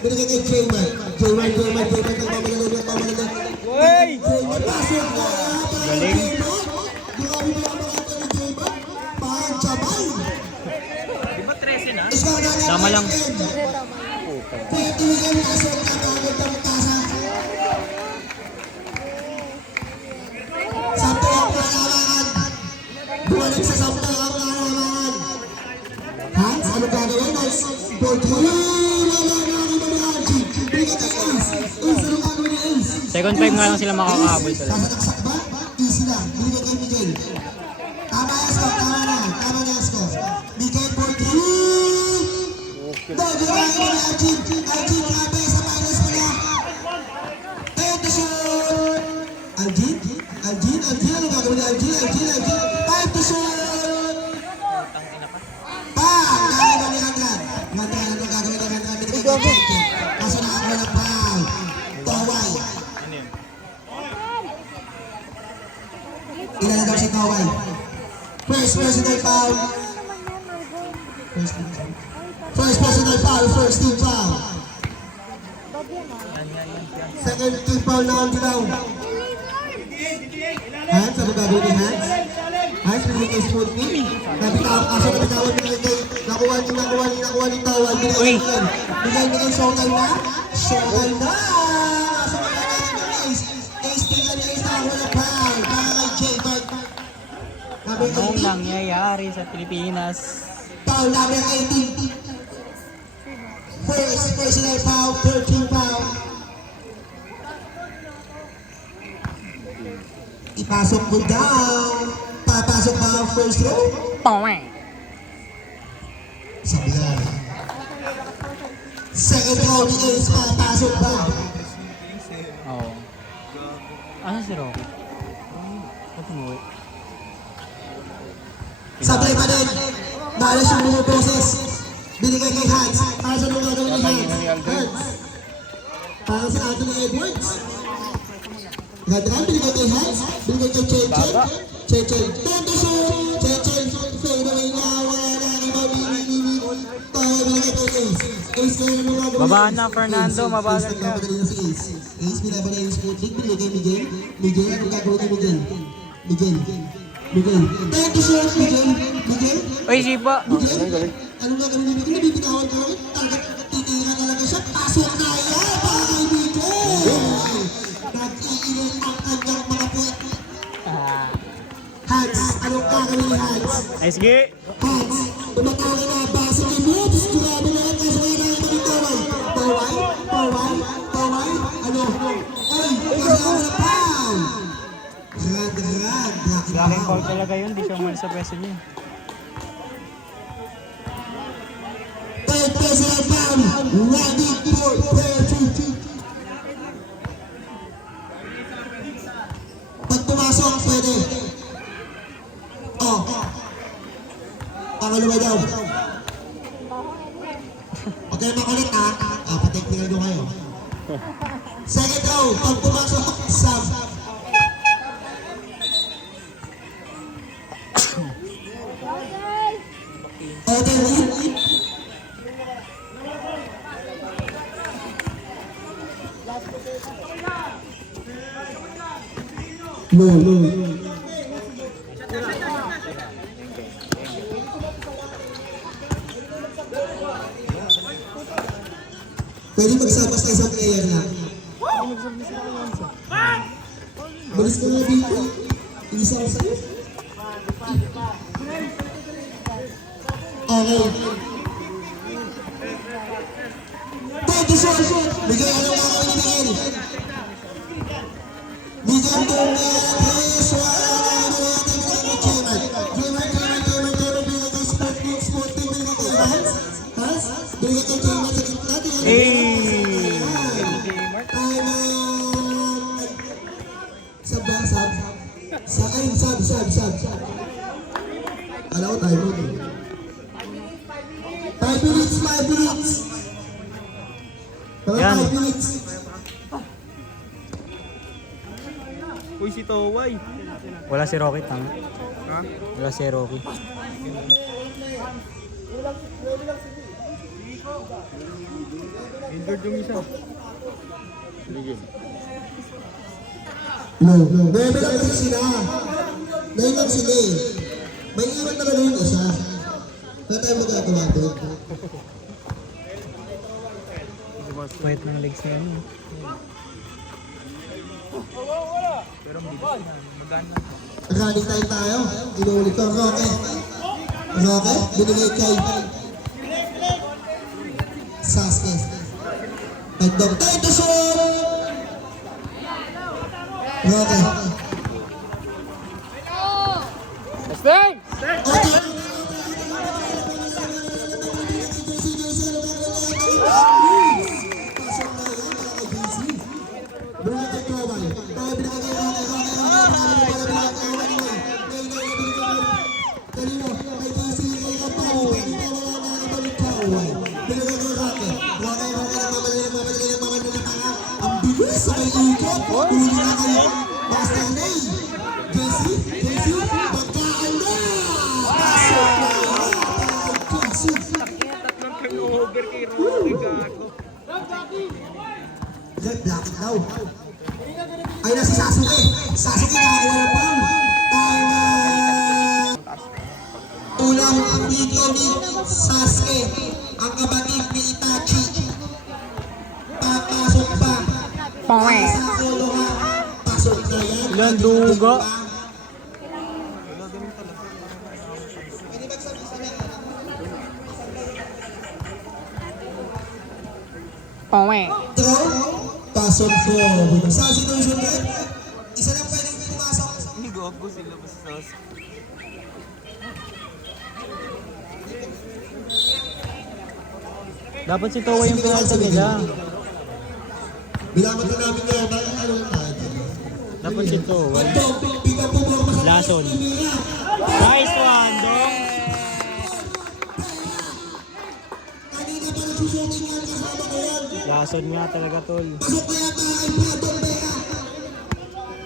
binigay kay J-Man. J-Man nagmamadali. Uy! J-Man, pasok na. Galing. Grabe ba ang mga ito ni J-Man? Panchabay. Di ba 13 na? Tama Tama lang. Pwede yung pasok na kagad ang tasa. Sampo ang panawangan. Bumalik sa sampo ang panawangan. Hans, ano gagawin? Nice. Bolt. Wala na Archie. Bigyan kay Ace. Ace, ano gagawin ni Ace? Second 5 nga lang sila makakahabol talaga. Sasaksak ba? Easy lang. Bigyan kay Miguel. Tama yan, Scott. Tama na yan, Scott. Miguel, Bolt. Bolt, yung mga ni Archie. Archie, grabe sa minus mo na. And the shot. Archie, ano gagawin ni Archie? Time to shoot! Bang! Nakagawa ni Hanggan. Hanggan, ano gagawin ni Hanggan? Binigay kay Chenche. Kaso nakakuha ng foul. Toway. Ilan daw si Toway? First personal foul. First personal foul. First team foul. Second team foul na ang dilaw. Hans, ano gagawin ni Hans? Hans, binigay kay Smoothie. Kaso nabitawan binigay kay nakuha ni Tawal. Bigay showtime na. Showtime na! Kaso kaya natin yung Ace. Ace, tingnan ni Ace na wala foul. Para kay J-Bart. Anong nangyayari sa Pilipinas? Foul number 18. First personal foul, 13 foul. Ipasok mo daw. Papasok ba ang first row? Sabihan. Second row ni Ace, papasok ba? Oo. Ano si Rocky? Ba't umuwi? Sabay pa din. Malas yung mga boses. Binigay kay Hans. Para sa mga gawin ni Hans. Para sa atin ni Edwards. Gandaan, binigay kay Hans. Binigay kay Chenchen. Chenchen. Tento shoot. Chenchen. Fade away na. Wala na. Iba. Tawa binigay kay Ace. Ace kayo ng mga gawin. Babaan na, Fernando. Mabagal ka. Ace, binabanay yung Sputnik. Binigay kay Miguel. Miguel, ano gagawin ni Miguel? Miguel. Tento shoot. Miguel. Uy, Sipa! Miguel. Ano gagawin ni Miguel? Nabibitawan ka rin. Titingan talaga siya. Pasok na yan. Para kay Miguel. Nag-iinit ang kanyang mga puwet. Hans, anong gagawin ni Hans? Ay, sige! Hans, tumatawag na base kay Moves. Grabe na yan. Kaso kaya nakita ni Taway. Taway. Ano? Oy, kasama na pow. Rad. Laking call talaga yun. Di siya umalis sa pwesto niya. Third personal foul. Ready for player 2. Pag pumasok, pwede. Pangalawa daw. Okay, makulit ha. Pateknikan nyo kayo. Second row, pag pumasok, sub. Okay, wait. No. Pwede magsama sa isang player na. Balis ko nga dito. Isa ko sa'yo. Okay. Thank you, sir. Bigyan ano mga kami ni Miguel. Bigyan ko nga tres. Wala na natin sa mga chairman. Chairman. Bigyan kay Sporting. Bigyan kay Hans. Bigyan kay chairman sa gitna. Sab. Alam ko tayo mo. 5 minutes. Yan. 5 minutes. Uy, si Toway. Wala si Rocky, tanga. Ha? Wala si Rocky. Injured yung isa. No. Bebe lang kasi sila. Nailan sila eh. May iwan na lang yung isa. Wala tayo magagawa doon. Wait ng legs niya. Ano? Pero bilis na. Magana. Running time tayo. Inuulit ko. Roque. Roque, binigay kay Sasuke. Nagdog tayo to shoot! Roque. Stay! Okay. Tatlong turnover kay Rocky Gago. Black it daw. Ay na si Sasuke. Sasuke nakakuha ng pang. Ulang ang video ni Sasuke. Ang kapatid ni Itachi. Papasok pa. Sa kulungan. Pasok na yan. Ilan dugo? Throw. Pasok ko. Saan sinusunod? Isa lang pwedeng pumasok. Hindi gago sila basta. Dapat si Towa yung pinalta nila. Bilangan na namin yan. Ano tayo? Dapat si Towa. Ito, ikaw po mo ako sa Lason. Nice one, dong. kanina pa nagsusuting yan kasama ko yan. Lason nga talaga, tol. Pasok na yan mga kaibigan, Bea.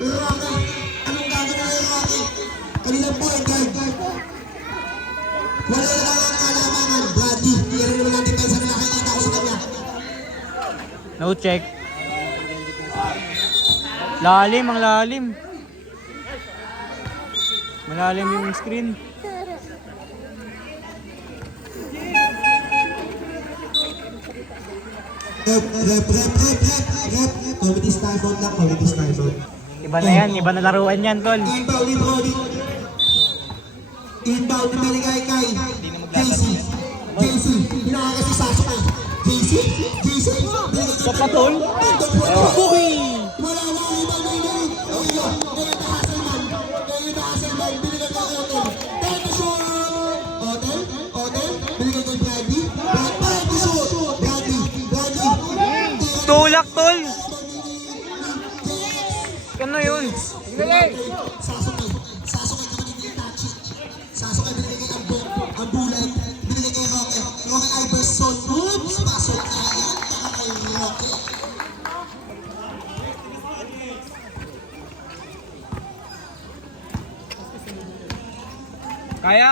Rocky, anong gagawin na yung Rocky? Kanina po yung guard. Wala na lang ang kalamangan. Brady, yan naman ang depensa na nakikita ko sa kanya. No check. Lalim, ang lalim. Malalim yung screen. Rep. Comedy style mode lang, comedy style mode. Iba na yan, iba na laruan yan, tol. Inbound ni Brody. Inbound ni Meligay kay JC. JC, pinaka si Sasuke. JC. Sa patol? Buhi! Wala ibang nilin. Ngayon na Hasselman. Binigay kay Otel. Time to shoot. Otel. Binigay kay Brady. Time to shoot. Brady. Tulak, tol! Ano yun? Sasuke kapatid ni Itachi. Sasuke binigay kay ang bulay. Binigay kay Roque. Roque Iverson. Oops! Pasok na yan. Kay Roque. Kaya!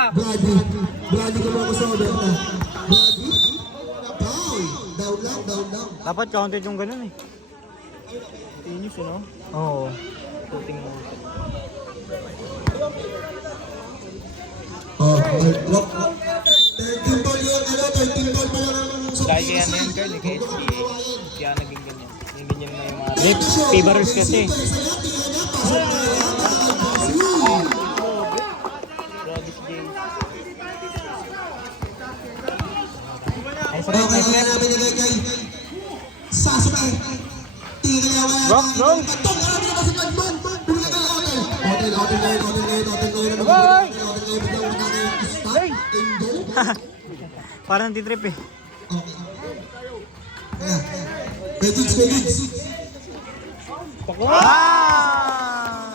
Brady ko mo sa Oberta. Brady. Down lang. Dapat counted yung ganun eh. Tinis, no? Oo. Puting mo. Oh, look. 13 ball yun, 13 ball pa lang ang Dahil kaya na yun, Carl, kay SBA. Kaya naging ganyan. Yung ganyan na yung mga... Rick, favors kasi. Travis J. Nice Okay, rep, nice okay rep. na binigay kay Sasuke. Tingin niya wala. Wrong. Patong, grabe na kasi Pagman. Binigay kay Otel. Otel ngayon. Parang di-trip eh. Felix. Ah!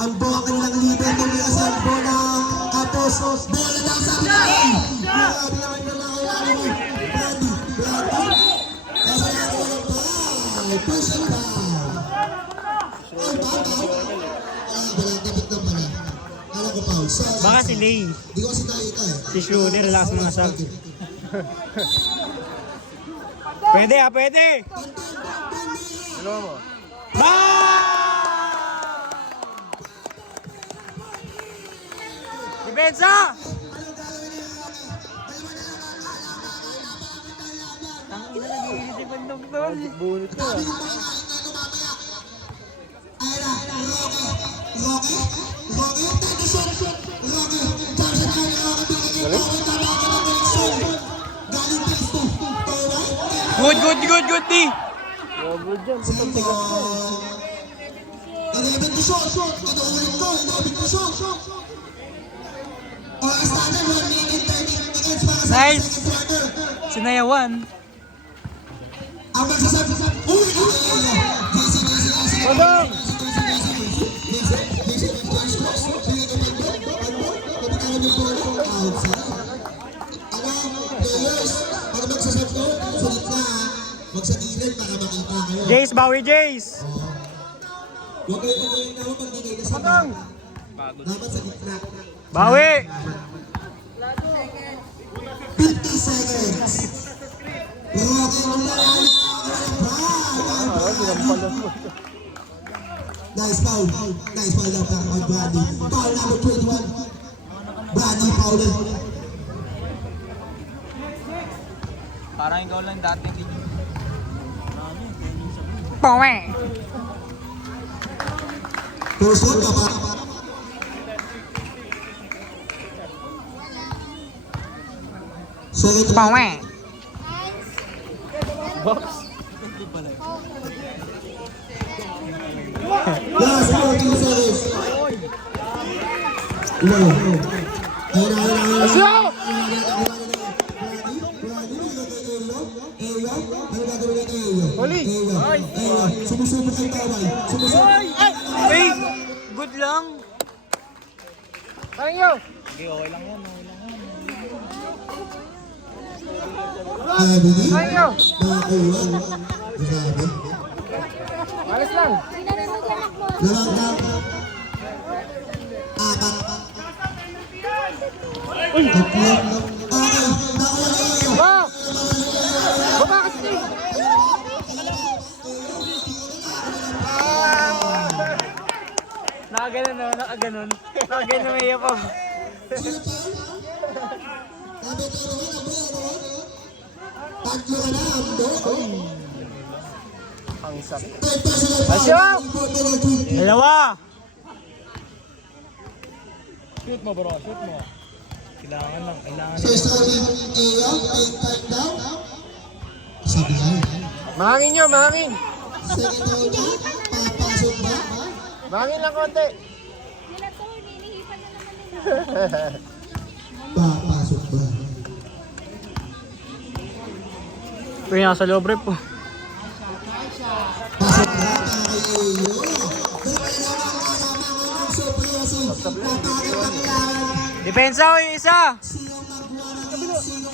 Ang bo ang kanilang leader ng mga sambo ng Kapos. Bola daw sa amin. Grabe naman yung mga kailangan mo. Brady. Nasa natin walang ball. Push and ball. Ay, bata. Ay, walang kapit na pala. Kala ko pause. Sorry. Baka si Lay. Di ko kasi nakita eh. Si Schroeder, lakas mga sub. Pwede ah, pwede! Ano mo? Depensa! Tangina na gigilit si Bandong tol. Bunot ko ah. Ayun na, Rocky, Rocky, shot, Rocky, Johnson, galing base to, Good, D! Wag dyan, putang tigas ko. 11 to shot, inuulit ko, 11 to shot. Oras natin, 1 minute 30 seconds para sa Nice. second quarter. Sinayawan. Ang magsasabi, uy, Padang! magsagilid para makita kayo. Jace, bawi Jace! Huwag kayo pagkain na pag di kayo kasama. Dapat sa gitna. Bawi! 50 seconds. Rocky Ulan. Nice foul. Nice foul lang para kay Brady. Foul number 21. Brady foul. Parang ikaw lang dati. Pawe! First one ka pa. Second one. Pawe! Box. Last 14 seconds. Wow. Ayun. Let's go! Huli! Sumusubok ang taway. Wait! Good lang! Okay, okay lang yan. Sabi niya, nakakuha. Sabi. Alis lang. Lalangkap. Apat. Tatlo. Okay, nakuha na kayo. Ba! Baba kasi! Nakaganon no? Nakaganon. Nakaganon may yapag. Sabi ito naman, tatlo ka na, Ambo. Ang sakit. Third personal foul. Asyo! Fourth penalty. Dalawa! Shoot mo bro, shoot mo. Kailangan lang, kailangan. So, starting Ayo, take time down. Sabi niya. Mahangin nyo, mahangin! Second down na, papasok ba? Mahangin lang konti. Nila to, ninihipan na naman nila. Papasok ba? Uy, nasa loob rep po. Pasok ba para kay Ayo? Dalawa na ang super si Papakit ang lawan. Depensa o yung isa! Sino magwa ng sino